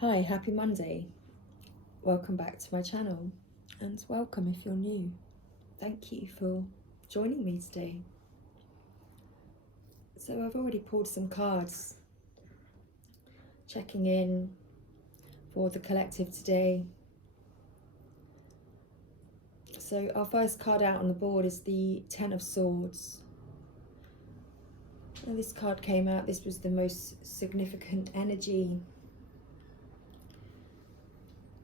Hi, happy Monday. Welcome back to my channel, and welcome if you're new. Thank you for joining me today. So I've already pulled some cards, checking in for the collective today. So our first card out on the board is the Ten of Swords. When this card came out, this was the most significant energy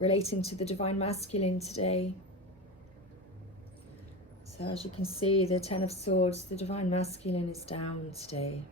relating to the Divine Masculine today. So as you can see, the Ten of Swords, the Divine Masculine is down today.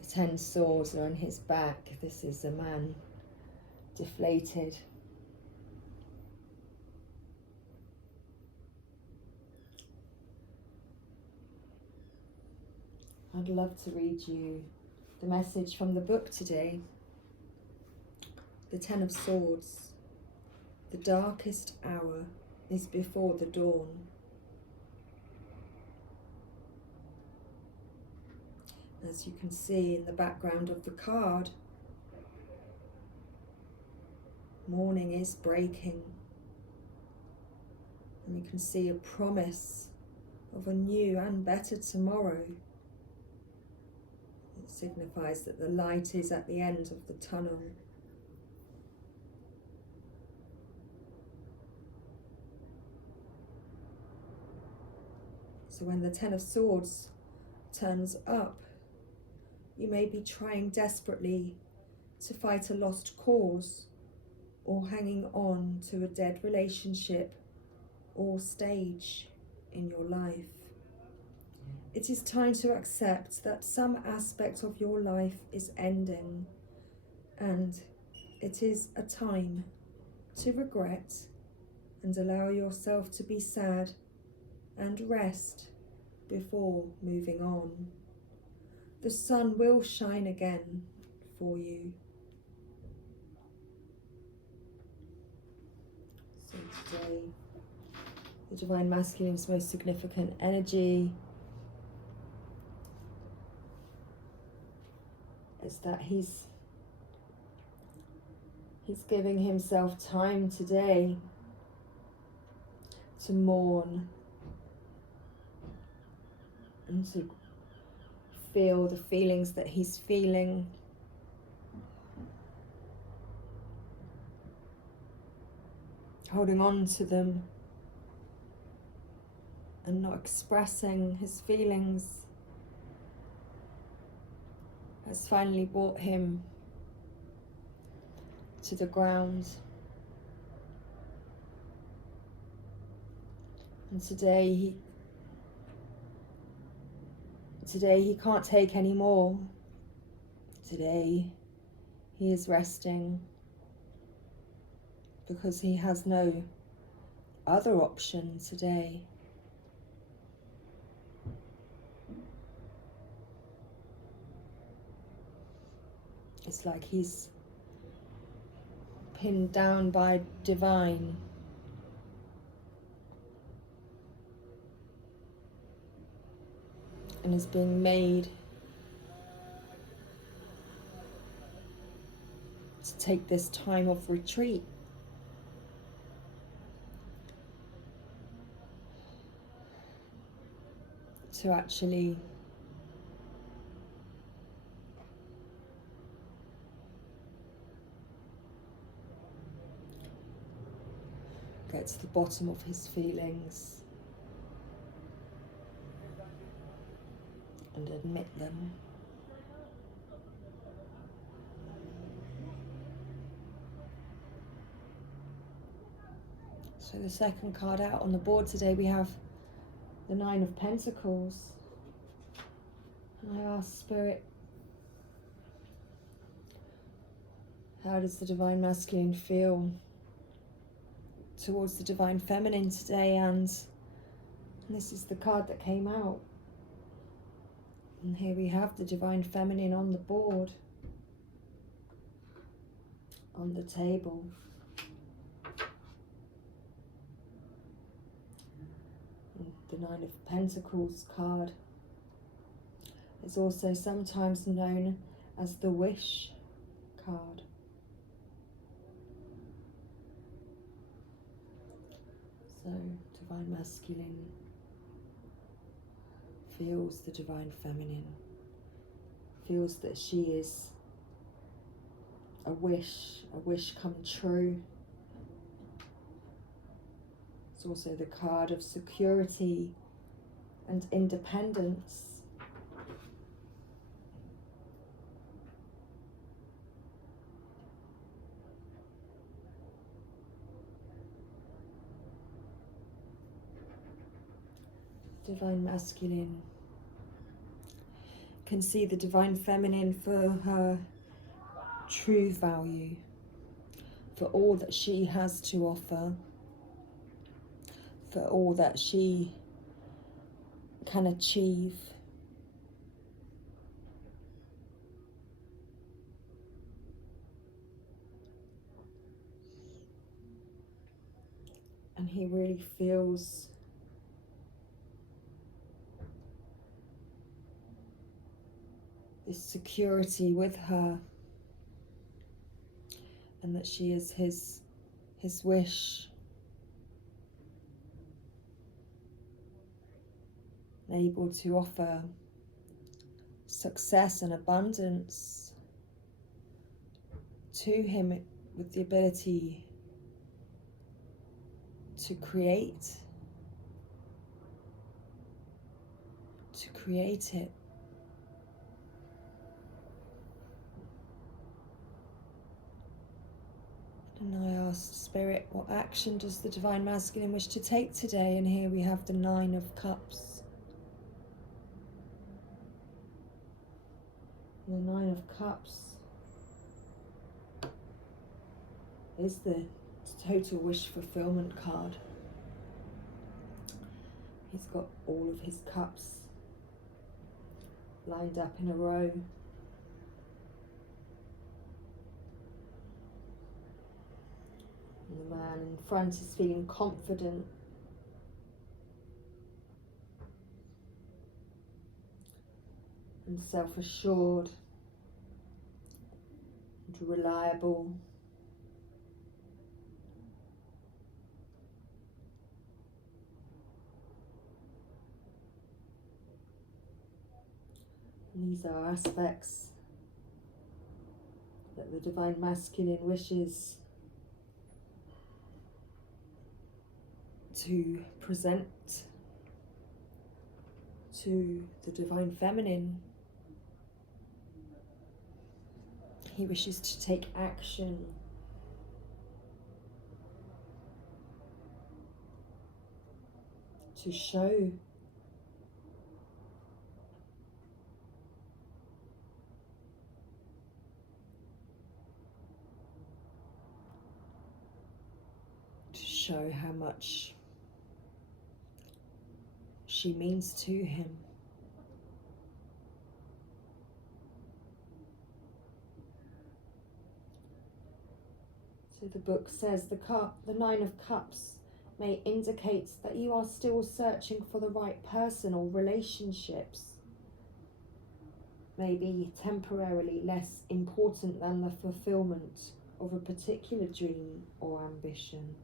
The 10 swords are on his back. This is a man deflated. I'd love to read you the message from the book today. The 10 of Swords. The darkest hour is before the dawn. As you can see in the background of the card, morning is breaking. And you can see a promise of a new and better tomorrow. It signifies that the light is at the end of the tunnel. So when the Ten of Swords turns up, you may be trying desperately to fight a lost cause or hanging on to a dead relationship or stage in your life. It is time to accept that some aspect of your life is ending, and it is a time to regret and allow yourself to be sad and rest before moving on. The sun will shine again for you. So today, the Divine Masculine's most significant energy is that he's giving himself time today to mourn and to feel the feelings that he's feeling. Holding on to them and not expressing his feelings has finally brought him to the ground. And today he can't take any more. Today he is resting because he has no other option today. It's like he's pinned down by divine. And is being made to take this time of retreat. To actually get to the bottom of his feelings and admit them. So the second card out on the board today, we have the Nine of Pentacles. And I ask Spirit, how does the Divine Masculine feel towards the Divine Feminine today? And this is the card that came out. And here we have the Divine Feminine on the board, on the table. And the Nine of Pentacles card is also sometimes known as the Wish card. So, divine masculine feels the divine feminine, feels that she is a wish come true. It's also the card of security and independence. Divine masculine can see the divine feminine for her true value, for all that she has to offer, for all that she can achieve. And he really feels this security with her, and that she is his wish, able to offer success and abundance to him, with the ability to create it. And I asked Spirit, what action does the divine masculine wish to take today? And here we have the 9 of Cups. The 9 of Cups is the total wish fulfillment card. He's got all of his cups lined up in a row. And the man in front is feeling confident, and self-assured and reliable. And these are aspects that the divine masculine wishes to present to the divine feminine. He wishes to take action to show how much she means to him. So the book says the 9 of Cups may indicate that you are still searching for the right person, or relationships may be temporarily less important than the fulfillment of a particular dream or ambition.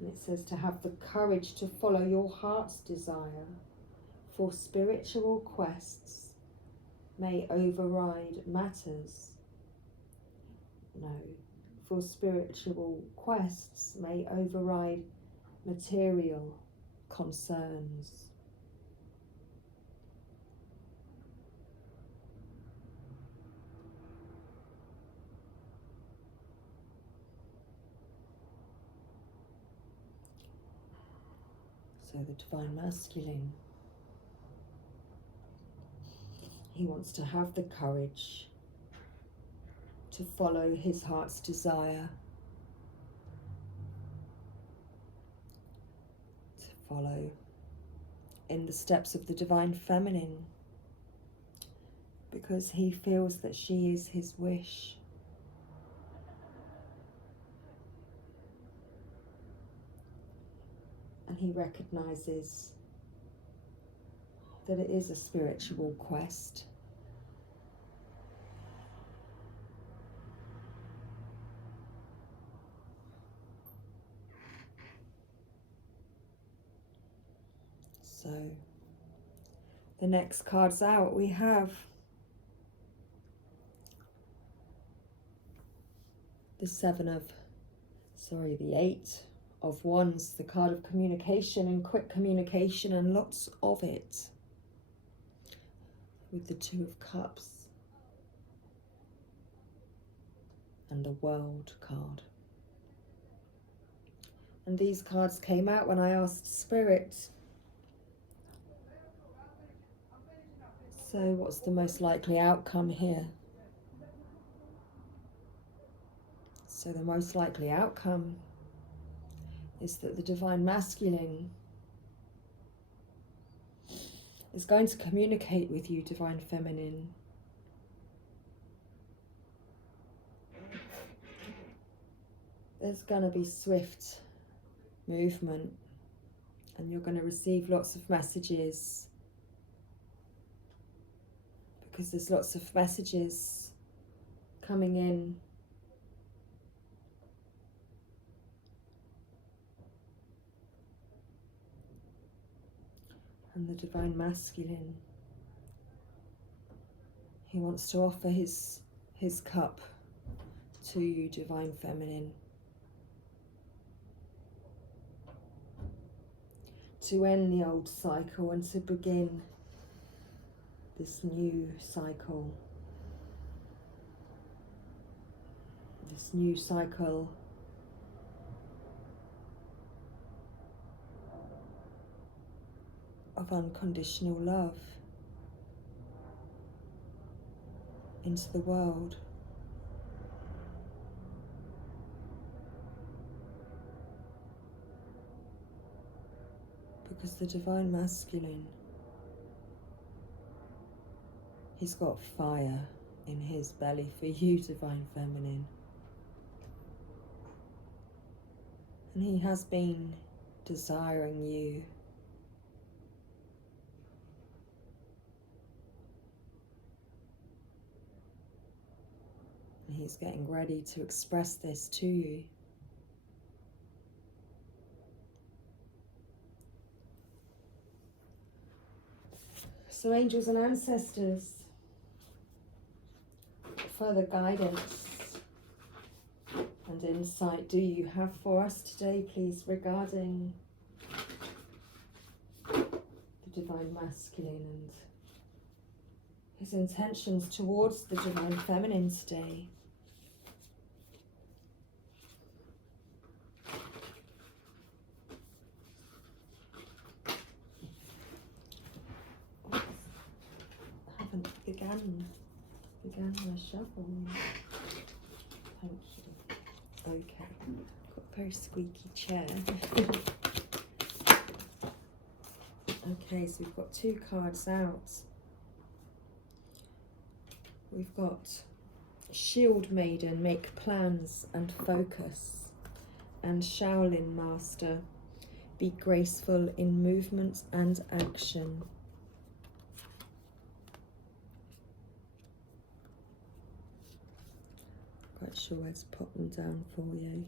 And it says to have the courage to follow your heart's desire, for spiritual quests may override matters. No, for spiritual quests may override material concerns. So the divine masculine, he wants to have the courage to follow his heart's desire, to follow in the steps of the divine feminine, because he feels that she is his wish. And he recognizes that it is a spiritual quest. So the next cards out, we have the 8 of Wands, the card of communication and quick communication and lots of it, with the 2 of Cups and the World card. And these cards came out when I asked Spirit, so what's the most likely outcome here? So the most likely outcome is that the Divine Masculine is going to communicate with you, Divine Feminine. There's going to be swift movement, and you're going to receive lots of messages, because there's lots of messages coming in. And the Divine Masculine, he wants to offer his cup to you, Divine Feminine, to end the old cycle and to begin this new cycle. This new cycle of unconditional love into the world. Because the Divine Masculine, he's got fire in his belly for you, Divine Feminine. And he has been desiring you. And he's getting ready to express this to you. So angels and ancestors, what further guidance and insight do you have for us today, please, regarding the Divine Masculine and his intentions towards the Divine Feminine today? Began my shuffle. Thank you. Okay, got a very squeaky chair. Okay, so we've got 2 cards out. We've got Shield Maiden, make plans and focus, and Shaolin Master, be graceful in movement and action. Quite sure where to pop them down for you.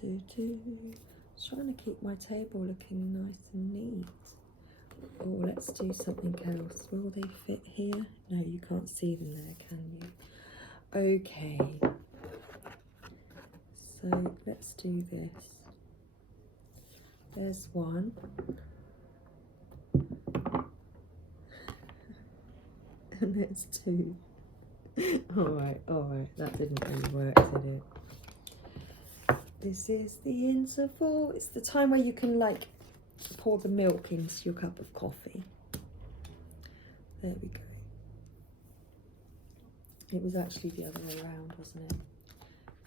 Just trying to keep my table looking nice and neat. Oh, let's do something else. Will they fit here? No, you can't see them there, can you? Okay. So let's do this. There's one. And there's 2. Alright, that didn't really work, did it? This is the interval. It's the time where you can, like, pour the milk into your cup of coffee. There we go. It was actually the other way around, wasn't it?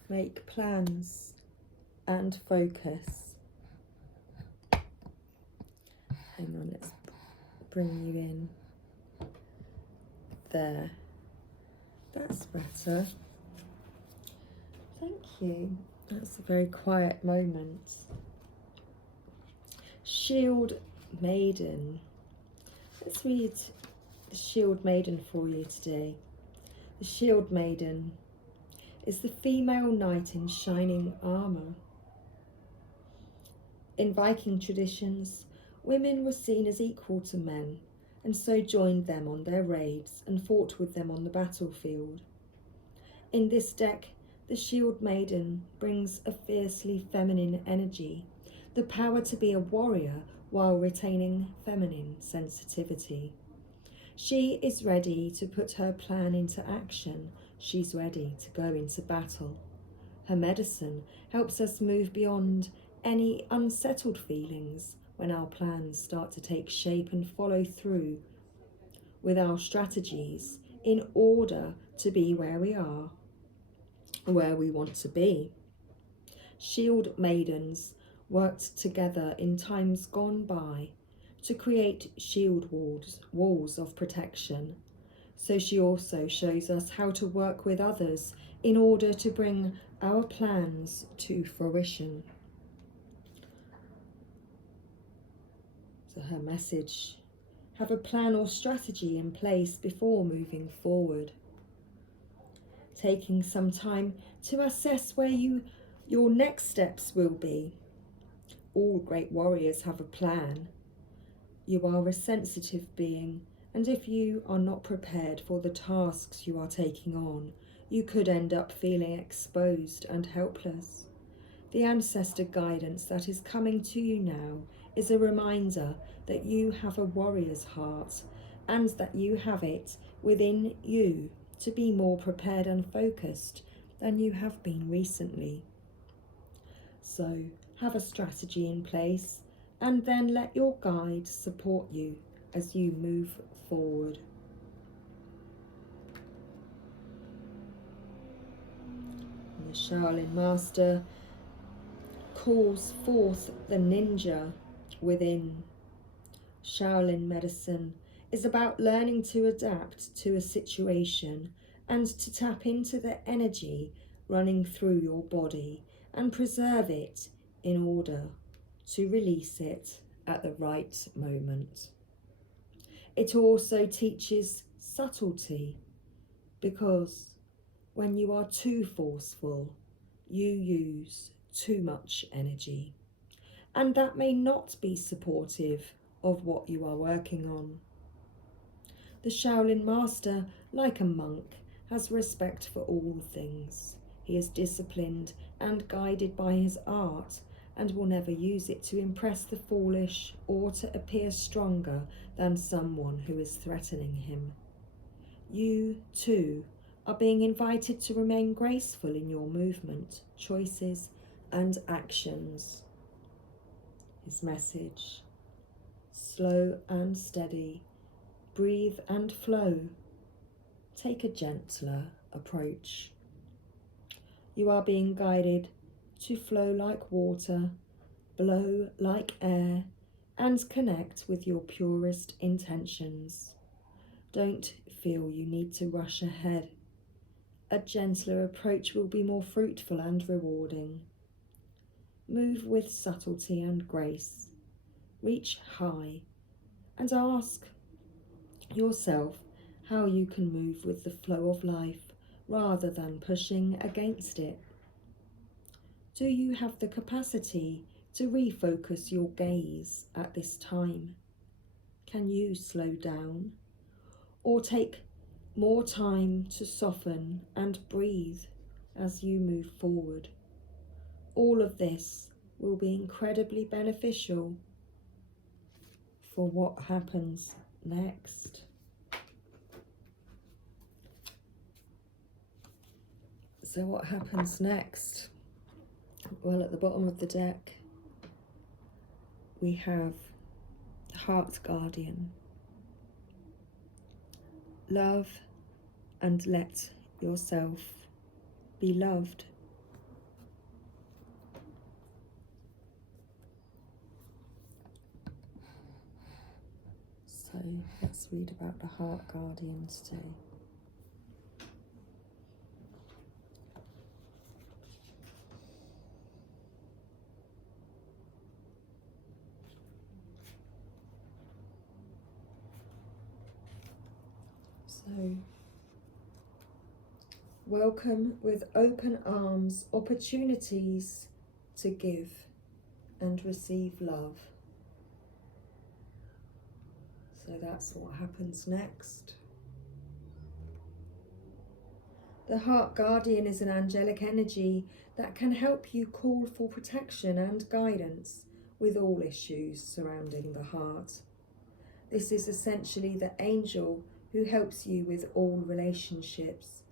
Make plans and focus. Hang on, let's bring you in. There. That's better. Thank you. That's a very quiet moment. Shield Maiden. Let's read the Shield Maiden for you today. The Shield Maiden is the female knight in shining armour. In Viking traditions, women were seen as equal to men, and so joined them on their raids and fought with them on the battlefield. In this deck, the Shield Maiden brings a fiercely feminine energy, the power to be a warrior while retaining feminine sensitivity. She is ready to put her plan into action. She's ready to go into battle. Her medicine helps us move beyond any unsettled feelings when our plans start to take shape and follow through with our strategies in order to be where we are, where we want to be. Shield Maidens worked together in times gone by to create shield walls of protection. So she also shows us how to work with others in order to bring our plans to fruition. So her message: have a plan or strategy in place before moving forward. Taking some time to assess where your next steps will be. All great warriors have a plan. You are a sensitive being, and if you are not prepared for the tasks you are taking on, you could end up feeling exposed and helpless. The ancestor guidance that is coming to you now is a reminder that you have a warrior's heart and that you have it within you to be more prepared and focused than you have been recently. So have a strategy in place and then let your guide support you as you move forward. And the Shaolin Master calls forth the ninja within. Shaolin medicine is about learning to adapt to a situation and to tap into the energy running through your body and preserve it in order to release it at the right moment. It also teaches subtlety, because when you are too forceful, you use too much energy, and that may not be supportive of what you are working on. The Shaolin Master, like a monk, has respect for all things. He is disciplined and guided by his art, and will never use it to impress the foolish or to appear stronger than someone who is threatening him. You, too, are being invited to remain graceful in your movement, choices, and actions. His message: slow and steady, breathe and flow. Take a gentler approach. You are being guided to flow like water, blow like air, and connect with your purest intentions. Don't feel you need to rush ahead. A gentler approach will be more fruitful and rewarding. Move with subtlety and grace. Reach high and ask yourself how you can move with the flow of life rather than pushing against it. Do you have the capacity to refocus your gaze at this time? Can you slow down or take more time to soften and breathe as you move forward? All of this will be incredibly beneficial for what happens next. So what happens next? Well, at the bottom of the deck, we have Heart Guardian. Love and let yourself be loved. So let's read about the Heart Guardian today. So, welcome with open arms opportunities to give and receive love. So that's what happens next. The heart guardian is an angelic energy that can help you call for protection and guidance with all issues surrounding the heart. This is essentially the angel who helps you with all relationships,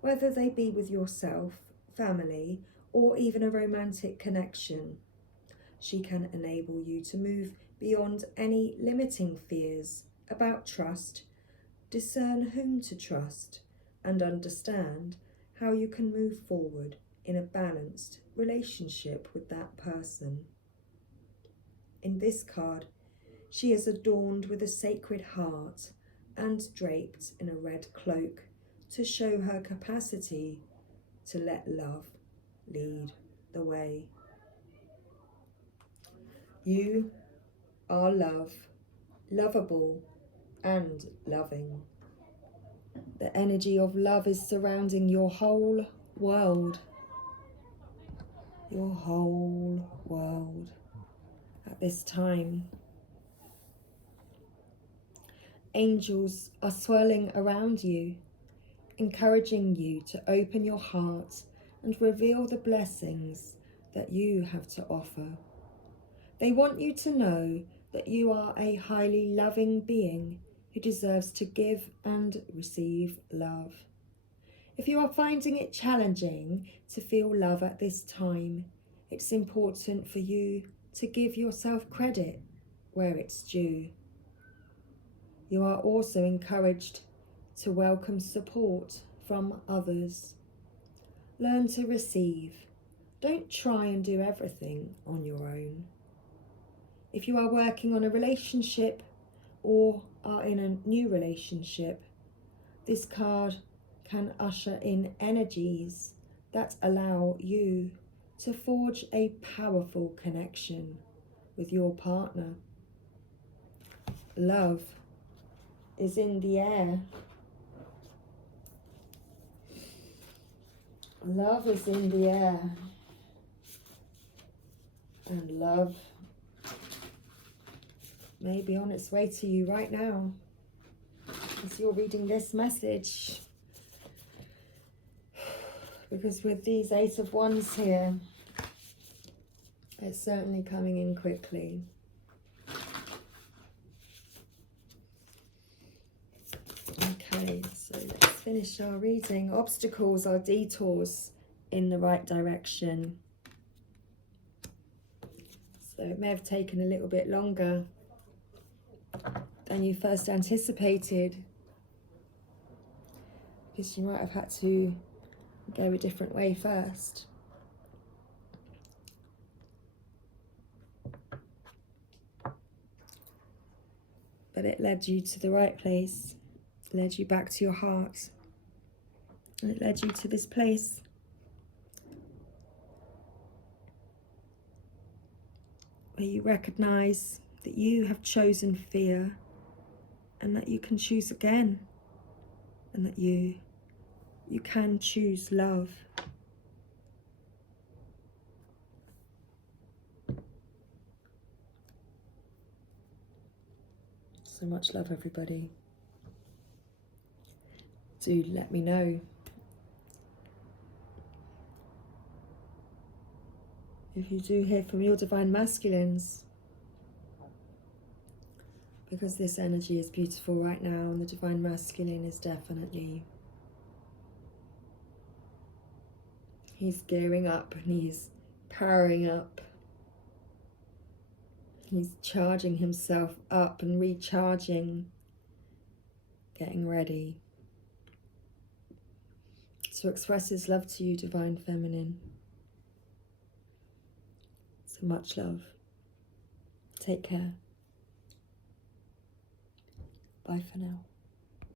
whether they be with yourself, family, or even a romantic connection. She can enable you to move beyond any limiting fears about trust, discern whom to trust, and understand how you can move forward in a balanced relationship with that person. In this card, she is adorned with a sacred heart and draped in a red cloak to show her capacity to let love lead the way. You are love, lovable and loving. The energy of love is surrounding your whole world. Your whole world at this time. Angels are swirling around you, encouraging you to open your heart and reveal the blessings that you have to offer. They want you to know that you are a highly loving being who deserves to give and receive love. If you are finding it challenging to feel love at this time, it's important for you to give yourself credit where it's due. You are also encouraged to welcome support from others. Learn to receive. Don't try and do everything on your own. If you are working on a relationship or are in a new relationship, this card can usher in energies that allow you to forge a powerful connection with your partner. Love is in the air. Love is in the air. And love may be on its way to you right now as you're reading this message. Because with these Eight of Wands here, it's certainly coming in quickly. Okay, so let's finish our reading. Obstacles are detours in the right direction. So it may have taken a little bit longer than you first anticipated, because you might have had to go a different way first. But it led you to the right place. It led you back to your heart. And it led you to this place where you recognize that you have chosen fear and that you can choose again, and that you can choose love. So much love, everybody. Do let me know if you do hear from your divine masculines, because this energy is beautiful right now, and the divine masculine is definitely, he's gearing up and he's powering up. He's charging himself up and recharging, getting ready to express his love to you, divine feminine. So much love. Take care. Bye for now.